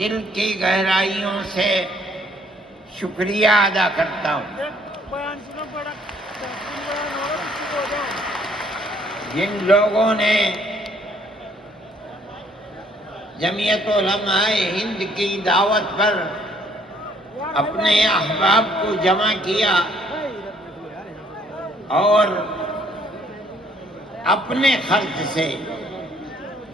دل کی گہرائیوں سے شکریہ ادا کرتا ہوں جن لوگوں نے جمعیت علماء ہند کی دعوت پر اپنے احباب کو جمع کیا اور اپنے خرچ سے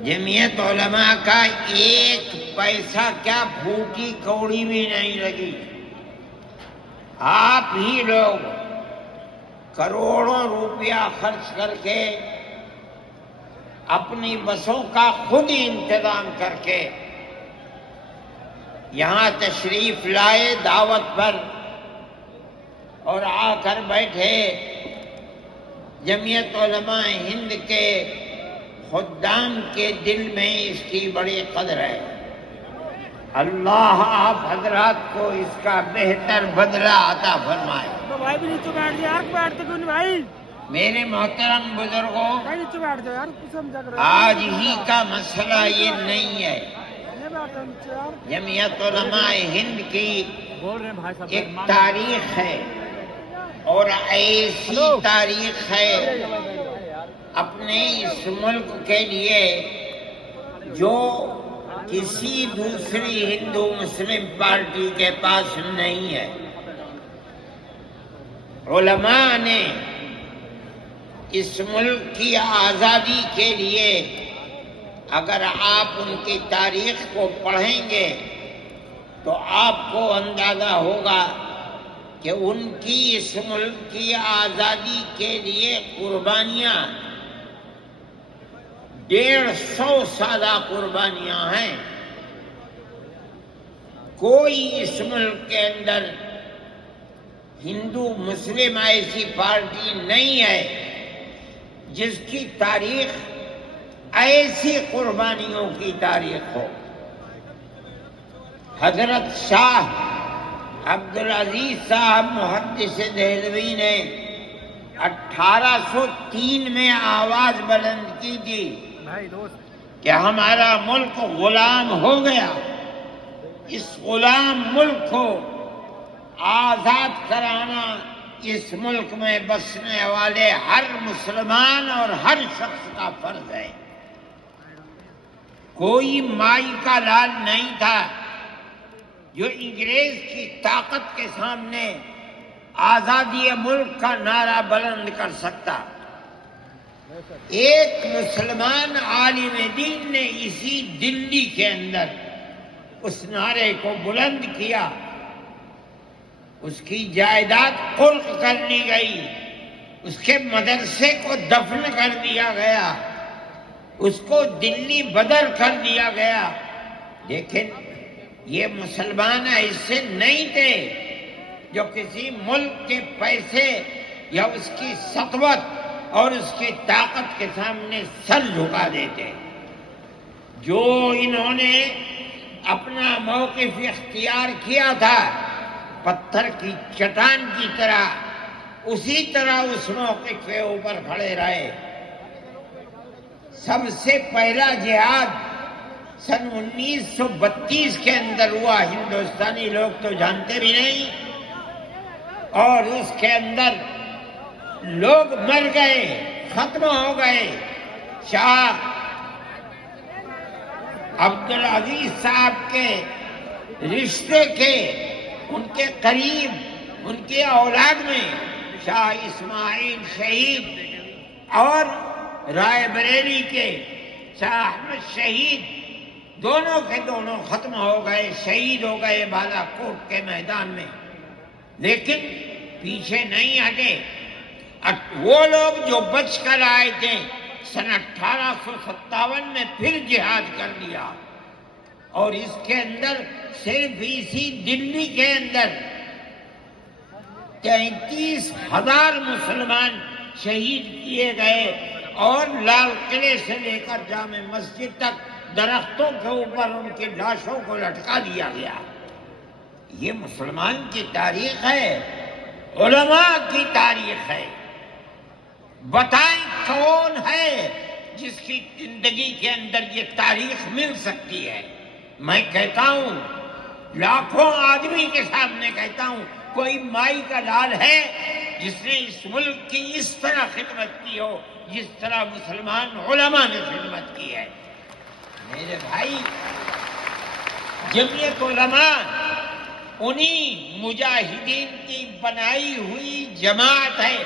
جمعیت علماء کا ایک پیسہ کیا پھوٹی کوڑی بھی نہیں لگی. آپ ہی لوگ کروڑوں روپیہ خرچ کر کے اپنی بسوں کا خود ہی انتظام کر کے یہاں تشریف لائے دعوت پر اور آ کر بیٹھے. جمعیت علماء ہند کے خدام کے دل میں اس کی بڑی قدر ہے. اللہ آپ حضرات کو اس کا بہتر بدلہ عطا فرمائے. میرے محترم بزرگوں، آج ہی کا مسئلہ یہ نہیں ہے. جمعیت علماء ہند کی ایک تاریخ ہے اور ایسی تاریخ ہے اپنے اس ملک کے لیے جو کسی دوسری ہندو مسلم پارٹی کے پاس نہیں ہے. علماء نے اس ملک کی آزادی کے لیے اگر آپ ان کی تاریخ کو پڑھیں گے تو آپ کو اندازہ ہوگا کہ ان کی اس ملک کی آزادی کے لیے قربانیاں 150 سالہ قربانیاں ہیں. کوئی اس ملک کے اندر ہندو مسلم ایسی پارٹی نہیں ہے جس کی تاریخ ایسی قربانیوں کی تاریخ ہو. حضرت شاہ عبدالعزیز صاحب محدث دہلوی نے 1803 میں آواز بلند کی تھی کہ ہمارا ملک غلام ہو گیا. اس غلام ملک کو آزاد کرانا اس ملک میں بسنے والے ہر مسلمان اور ہر شخص کا فرض ہے. کوئی مائی کا لال نہیں تھا جو انگریز کی طاقت کے سامنے آزادی ملک کا نعرہ بلند کر سکتا. ایک مسلمان عالم دین نے اسی دلی کے اندر اس نعرے کو بلند کیا. اس کی جائیداد قلق کر لی گئی، اس کے مدرسے کو دفن کر دیا گیا، اس کو دلی بدر کر دیا گیا. لیکن یہ مسلمان ایسے نہیں تھے جو کسی ملک کے پیسے یا اس کی سطوت اور اس کی طاقت کے سامنے سر جھکا دیتے. جو انہوں نے اپنا موقف اختیار کیا تھا پتھر کی چٹان کی طرح، اسی طرح اس موقف کے اوپر کھڑے رہے. سب سے پہلا جہاد سن 1932 کے اندر ہوا. ہندوستانی لوگ تو جانتے بھی نہیں، اور اس کے اندر لوگ مر گئے، ختم ہو گئے. شاہ عبدالعزیز صاحب کے رشتے کے ان کے قریب ان کے اولاد میں شاہ اسماعیل شہید اور رائے بریلی کے شاہ احمد شہید دونوں کے دونوں ختم ہو گئے، شہید ہو گئے بالا کوٹ کے میدان میں. لیکن پیچھے نہیں ہٹے. وہ لوگ جو بچ کر آئے تھے سن 1857 میں پھر جہاد کر لیا، اور اس کے اندر صرف اسی دلی کے اندر 33,000 مسلمان شہید کیے گئے، اور لال قلعے سے لے کر جامع مسجد تک درختوں کے اوپر ان کی لاشوں کو لٹکا دیا گیا. یہ مسلمان کی تاریخ ہے، علماء کی تاریخ ہے. بتائیں کون ہے جس کی زندگی کے اندر یہ تاریخ مل سکتی ہے؟ میں کہتا ہوں، لاکھوں آدمی کے سامنے کہتا ہوں، کوئی مائی کا لال ہے جس نے اس ملک کی اس طرح خدمت کی ہو جس طرح مسلمان علماء نے خدمت کی ہے؟ میرے بھائی، جمعیت علماء انہی مجاہدین کی بنائی ہوئی جماعت ہے.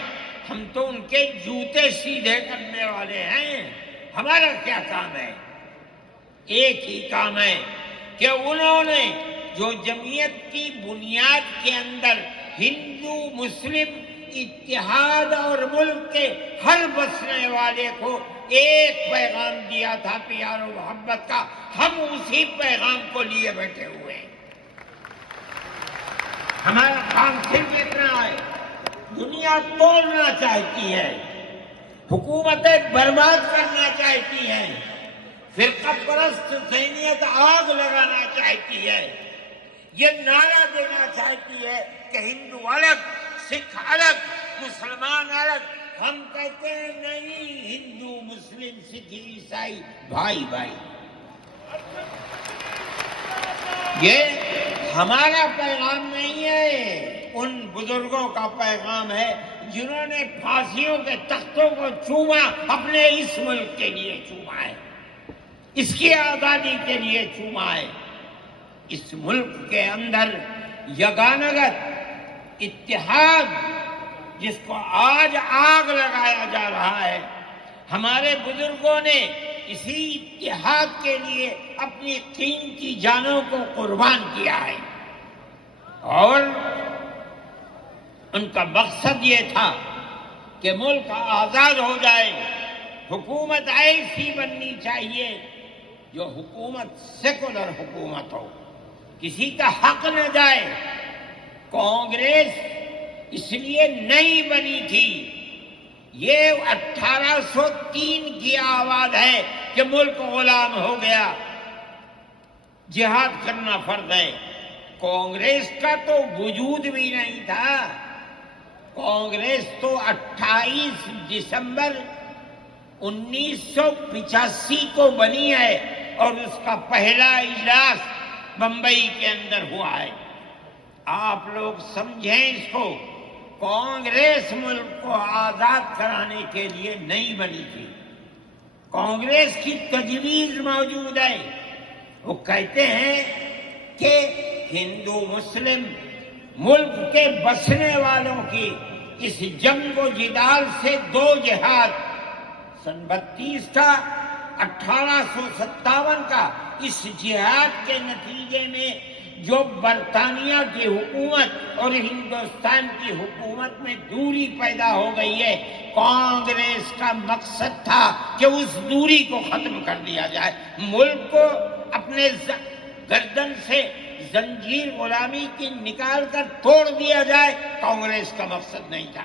ہم تو ان کے جوتے سیدھے کرنے والے ہیں. ہمارا کیا کام ہے؟ ایک ہی کام ہے کہ انہوں نے جو جمعیت کی بنیاد کے اندر ہندو مسلم اتحاد اور ملک کے ہر بسنے والے کو ایک پیغام دیا تھا پیار و محبت کا، ہم اسی پیغام کو لیے بیٹھے ہوئے ہیں. ہمارا کام صرف اتنا ہے. دنیا توڑنا چاہتی ہے، حکومتیں برباد کرنا چاہتی ہیں، فرقہ پرست ذہنیت آگ لگانا چاہتی ہے، یہ نعرہ دینا چاہتی ہے کہ ہندو الگ، سکھ الگ، مسلمان الگ. ہم کہتے ہیں نہیں، ہندو مسلم سکھ عیسائی بھائی بھائی. یہ ہمارا پیغام نہیں ہے، ان بزرگوں کا پیغام ہے جنہوں نے پھانسیوں کے تختوں کو چوما، اپنے اس ملک کے لیے چوما ہے، اس کی آزادی کے لیے چوما ہے. اس ملک کے اندر یگانگت اتحاد جس کو آج آگ لگایا جا رہا ہے، ہمارے بزرگوں نے اسی اتحاد کے لیے اپنی قیمتی جانوں کو قربان کیا ہے. اور ان کا مقصد یہ تھا کہ ملک آزاد ہو جائے. حکومت ایسی بننی چاہیے جو حکومت سیکولر حکومت ہو، کسی کا حق نہ جائے. کانگریس اس لیے نہیں بنی تھی، یہ 1803 کی آواز ہے کہ ملک غلام ہو گیا، جہاد کرنا فرض ہے. کانگریس کا تو وجود بھی نہیں تھا. کانگریس تو 28 دسمبر 1985 کو بنی ہے اور اس کا پہلا اجلاس بمبئی کے اندر ہوا ہے. آپ لوگ سمجھیں اس کو، کانگریس ملک کو آزاد کرانے کے لیے نہیں بنی تھی. کانگریس کی تجویز موجود ہے. وہ کہتے ہیں کہ ہندو مسلم ملک کے بسنے والوں کی اس جنگ و جدال سے دو جہاد، سن 32 کا 1857 کا، اس جہاد کے نتیجے میں جو برطانیہ کی حکومت اور ہندوستان کی حکومت میں دوری پیدا ہو گئی ہے، کانگریس کا مقصد تھا کہ اس دوری کو ختم کر دیا جائے، ملک کو اپنے گردن سے زنجیر غلامی کی نکال کر توڑ دیا جائے. کانگریس کا مقصد نہیں تھا.